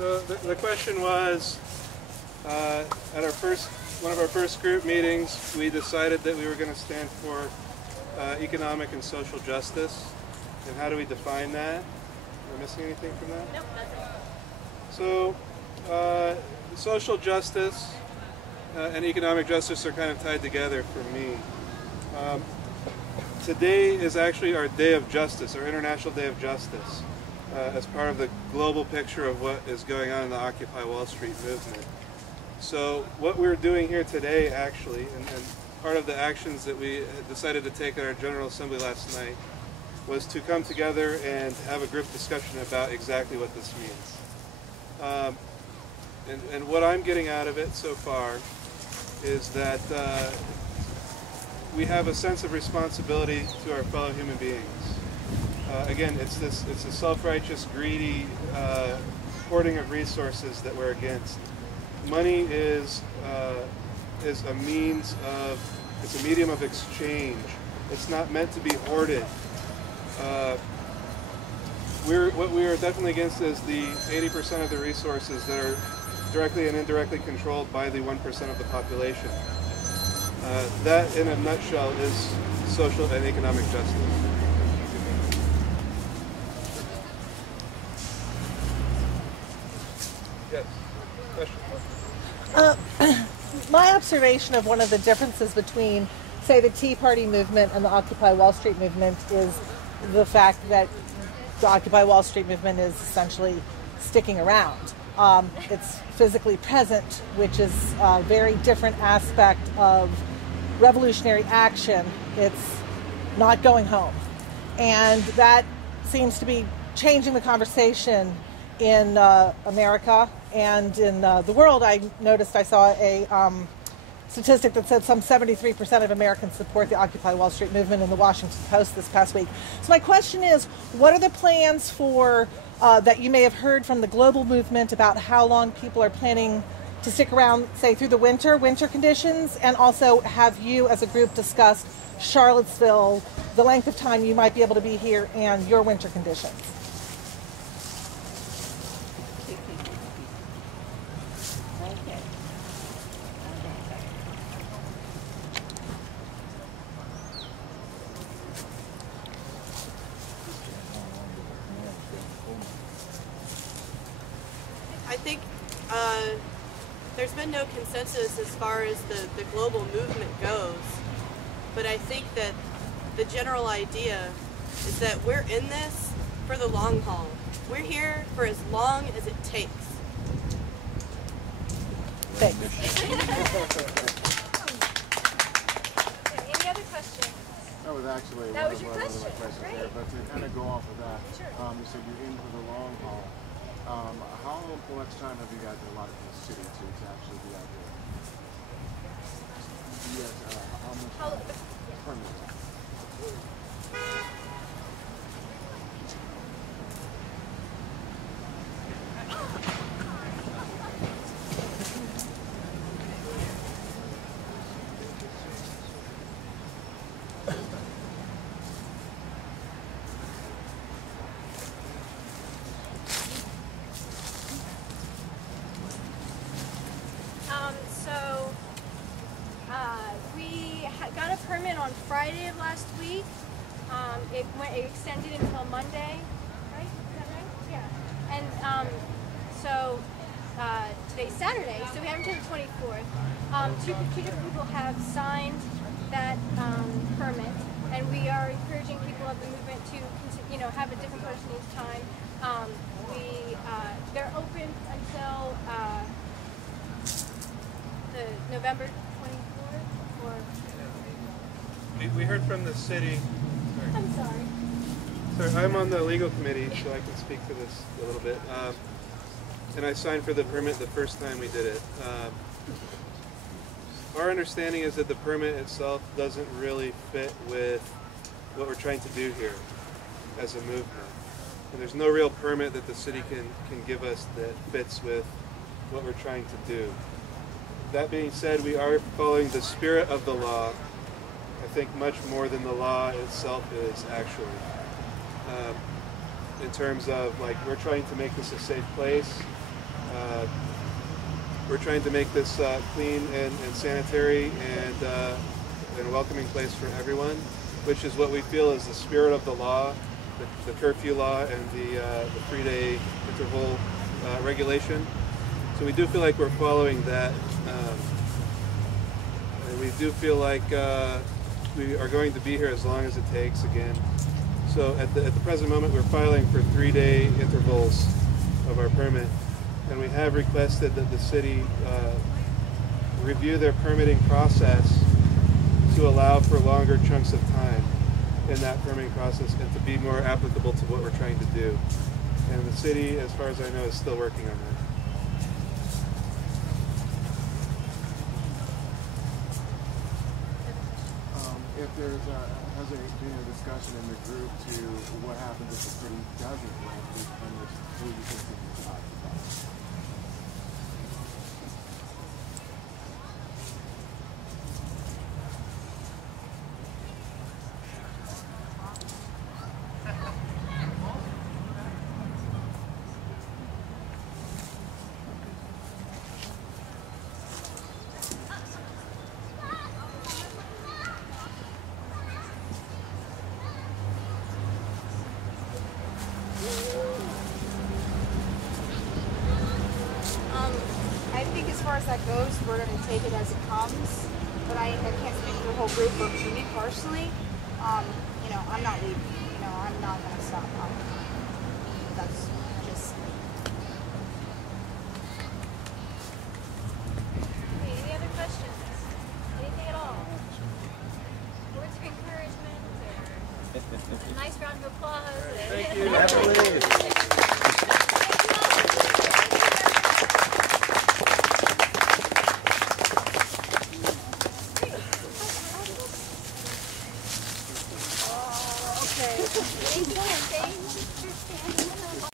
So the question was, at one of our first group meetings, we decided that we were going to stand for economic and social justice. And how do we define that? Am I missing anything from that? Nope, nothing. So, social justice and economic justice are kind of tied together for me. Today is actually our Day of Justice, our International Day of Justice, as part of the global picture of what is going on in the Occupy Wall Street movement. So what we're doing here today, actually, and part of the actions that we decided to take at our General Assembly last night, was to come together and have a group discussion about exactly what this means. And what I'm getting out of it so far is that we have a sense of responsibility to our fellow human beings. Again, it's a self-righteous, greedy hoarding of resources that we're against. Money is a means of, it's a medium of exchange. It's not meant to be hoarded. What we are definitely against is the 80% of the resources that are directly and indirectly controlled by the 1% of the population. That, in a nutshell, is social and economic justice. Yes, question? My observation of one of the differences between, say, the Tea Party movement and the Occupy Wall Street movement is the fact that the Occupy Wall Street movement is essentially sticking around. It's physically present, which is a very different aspect of revolutionary action. It's not going home. And that seems to be changing the conversation in America and in the world. I saw a statistic that said some 73% of Americans support the Occupy Wall Street movement in the Washington Post this past week. So my question is, what are the plans for, that you may have heard from the global movement about how long people are planning to stick around, say, through the winter conditions? And also, have you as a group discussed Charlottesville, the length of time you might be able to be here, and your winter conditions? I think there's been no consensus as far as the global movement goes, but I think that the general idea is that we're in this for the long haul. We're here for as long as it takes. Thanks. Any other questions? That was actually That was your one of question. my questions Great. there. But to kind of go off of that, Sure. you said you're in for the long haul. How much time have you guys allotted to the city to actually be out here? Yes, how much time? Permanent time? We got a permit on Friday of last week. It extended until Monday, right? Is that right? Yeah. And today's Saturday, so we have until the 24th. Two different people have signed that permit, and we are encouraging people of the movement to, have a different person each time. They're open until the November 24th, or... We heard from the city. Sorry. I'm sorry. Sorry, I'm on the legal committee, so I can speak to this a little bit. And I signed for the permit the first time we did it. Our understanding is that the permit itself doesn't really fit with what we're trying to do here as a movement. And there's no real permit that the city can give us that fits with what we're trying to do. That being said, we are following the spirit of the law, I think much more than the law itself is actually. In terms of, like, we're trying to make this a safe place. We're trying to make this clean and sanitary and a welcoming place for everyone, which is what we feel is the spirit of the law, the curfew law and the 3-day interval regulation. So we do feel like we're following that. And we do feel like we are going to be here as long as it takes again. So at the present moment, we're filing for 3-day intervals of our permit. And we have requested that the city review their permitting process to allow for longer chunks of time in that permitting process and to be more applicable to what we're trying to do. And the city, as far as I know, is still working on that. If has there been a discussion in the group to what happens if the city doesn't grant these permits, who you think is occupied? I think as far as that goes, we're going to take it as it comes. But I can't speak for the whole group, but for me personally, I'm not leaving. I'm not going to stop. That's just me. Okay, any other questions? Anything at all? Words of encouragement or a nice round of applause? Thank you. Absolutely.